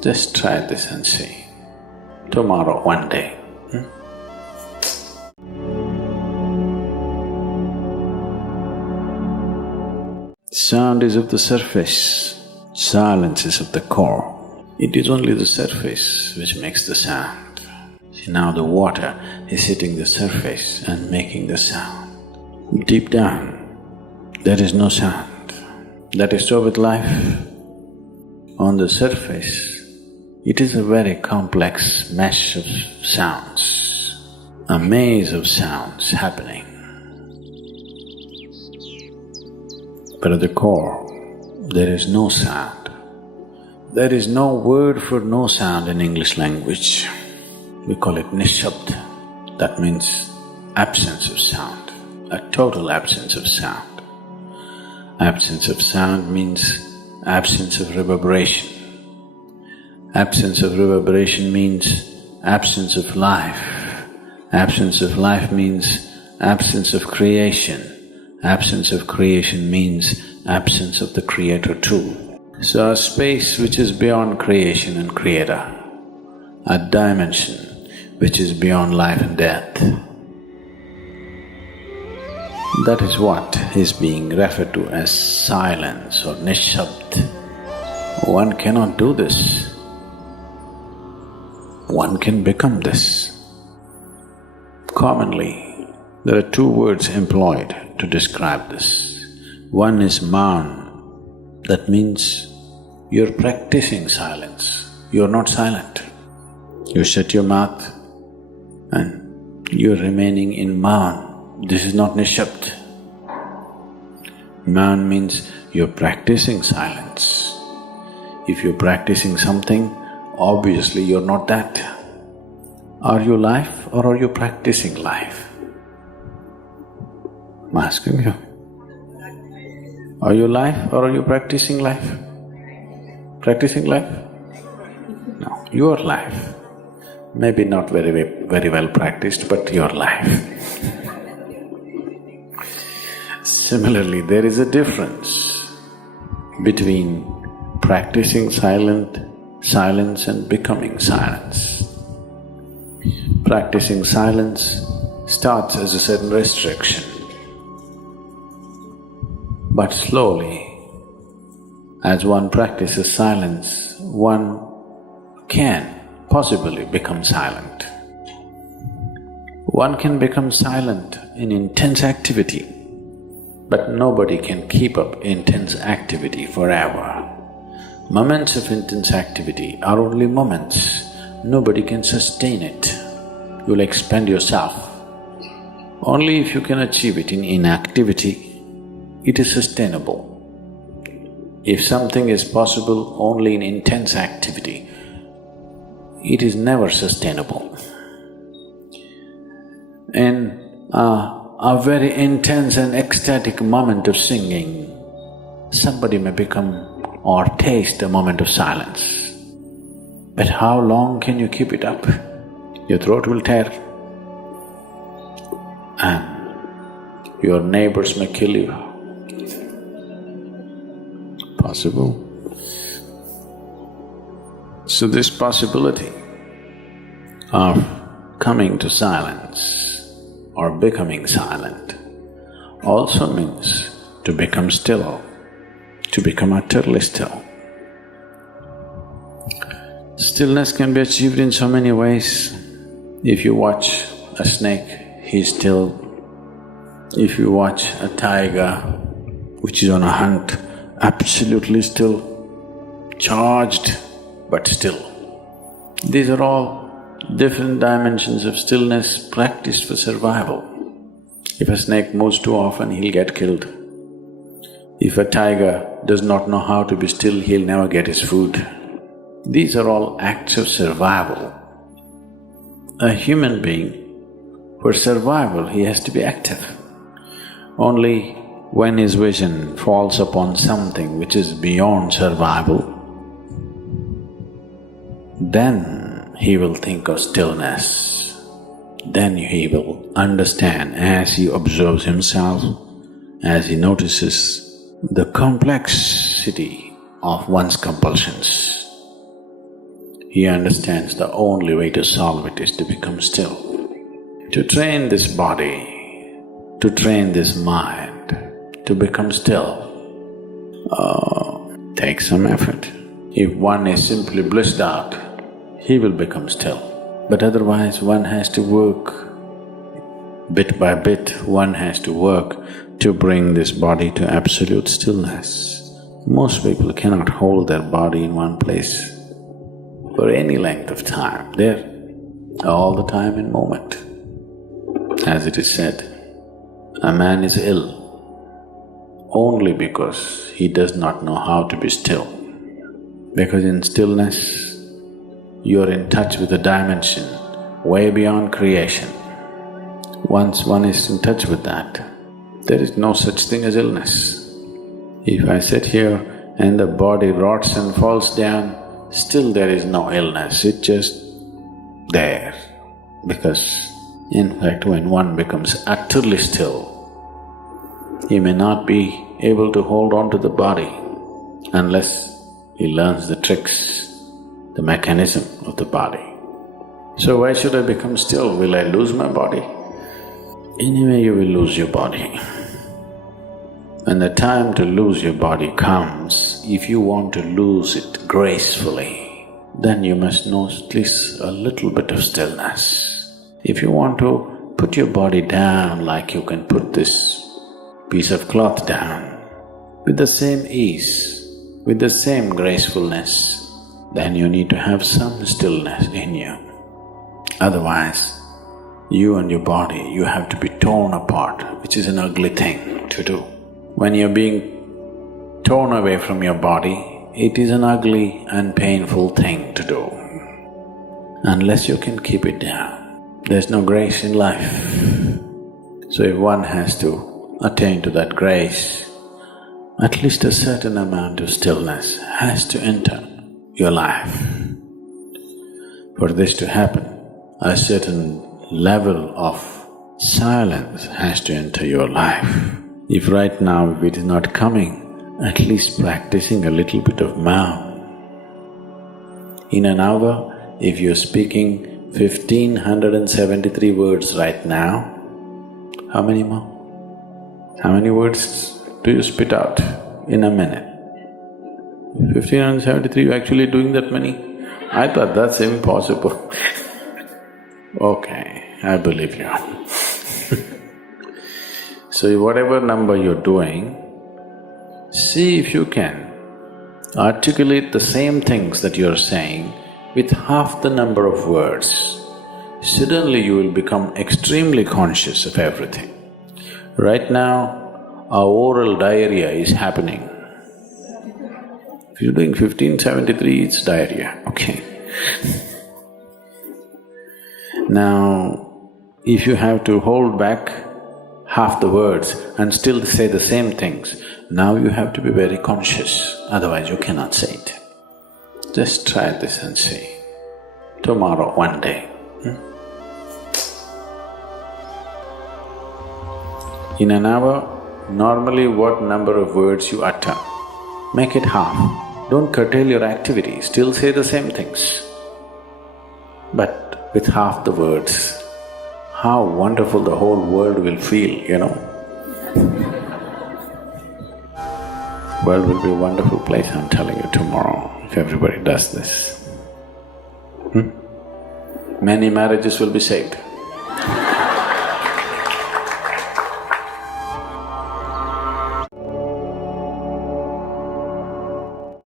Just try this and see. Tomorrow, one day. Sound is of the surface, silence is of the core. It is only the surface which makes the sound. See, now the water is hitting the surface and making the sound. Deep down, there is no sound. That is so with life. On the surface, it is a very complex mesh of sounds, a maze of sounds happening. But at the core, there is no sound. There is no word for no sound in English language. We call it nishabd. That means absence of sound, a total absence of sound. Absence of sound means absence of reverberation. Absence of reverberation means absence of life. Absence of life means absence of creation. Absence of creation means absence of the creator too. So a space which is beyond creation and creator, a dimension which is beyond life and death. That is what is being referred to as silence or nishabd. One cannot do this. One can become this. Commonly, there are two words employed to describe this. One is maun, that means you're practicing silence, you're not silent. You shut your mouth and you're remaining in maun. This is not nishabd. Maun means you're practicing silence. If you're practicing something, obviously you're not that. Are you life or are you practicing life? I'm asking you. Are you life or are you practicing life? Practicing life? No, you are life. Maybe not very well practiced, but you are life. Similarly, there is a difference between practicing silence and becoming silence. Practicing silence starts as a certain restriction. But slowly, as one practices silence, one can possibly become silent. One can become silent in intense activity, but nobody can keep up intense activity forever. Moments of intense activity are only moments, nobody can sustain it. You'll expend yourself. Only if you can achieve it in inactivity, it is sustainable. If something is possible only in intense activity, it is never sustainable. In a very intense and ecstatic moment of singing, somebody may become or taste a moment of silence. But how long can you keep it up? Your throat will tear and your neighbors may kill you. Possible. So this possibility of coming to silence or becoming silent also means to become still, to become utterly still. Stillness can be achieved in so many ways. If you watch a snake, he's still. If you watch a tiger which is on a hunt, absolutely still, charged but still. These are all different dimensions of stillness practiced for survival. If a snake moves too often, he'll get killed. If a tiger does not know how to be still, he'll never get his food. These are all acts of survival. A human being, for survival, he has to be active. Only when his vision falls upon something which is beyond survival, then he will think of stillness. Then he will understand as he observes himself, as he notices the complexity of one's compulsions. he understands the only way to solve it is to become still. To train this body, to train this mind, to become still, takes some effort. If one is simply blissed out, he will become still. But otherwise, one has to work bit by bit, one has to work to bring this body to absolute stillness. Most people cannot hold their body in one place for any length of time. They're all the time in moment. As it is said, a man is ill only because he does not know how to be still. Because in stillness, you are in touch with a dimension way beyond creation. Once one is in touch with that, there is no such thing as illness. If I sit here and the body rots and falls down, still there is no illness, it's just there. Because in fact, when one becomes utterly still, he may not be able to hold on to the body unless he learns the tricks, the mechanism of the body. So why should I become still? Will I lose my body? Anyway, you will lose your body. When the time to lose your body comes, if you want to lose it gracefully, then you must know at least a little bit of stillness. If you want to put your body down like you can put this piece of cloth down, with the same ease, with the same gracefulness, then you need to have some stillness in you. Otherwise, you and your body, you have to be torn apart, which is an ugly thing to do. When you're being torn away from your body, it is an ugly and painful thing to do. Unless you can keep it down, there's no grace in life. So if one has to attain to that grace, at least a certain amount of stillness has to enter your life. For this to happen, a certain level of silence has to enter your life. If right now if it is not coming, at least practicing a little bit of Maum. In an hour, if you're speaking 1573 words right now, how many more? How many words do you spit out in a minute? 1573, you're actually doing that many? I thought that's impossible. Okay, I believe you. So whatever number you're doing, see if you can articulate the same things that you're saying with half the number of words. Suddenly you will become extremely conscious of everything. Right now, our oral diarrhea is happening. If you're doing 1573, it's diarrhea, okay. Now, if you have to hold back half the words and still say the same things, now you have to be very conscious, otherwise you cannot say it. Just try this and see. Tomorrow, one day. In an hour, normally what number of words you utter, make it half. Don't curtail your activity, still say the same things. But with half the words, how wonderful the whole world will feel, you know. World will be a wonderful place, I'm telling you, tomorrow, if everybody does this. Many marriages will be saved.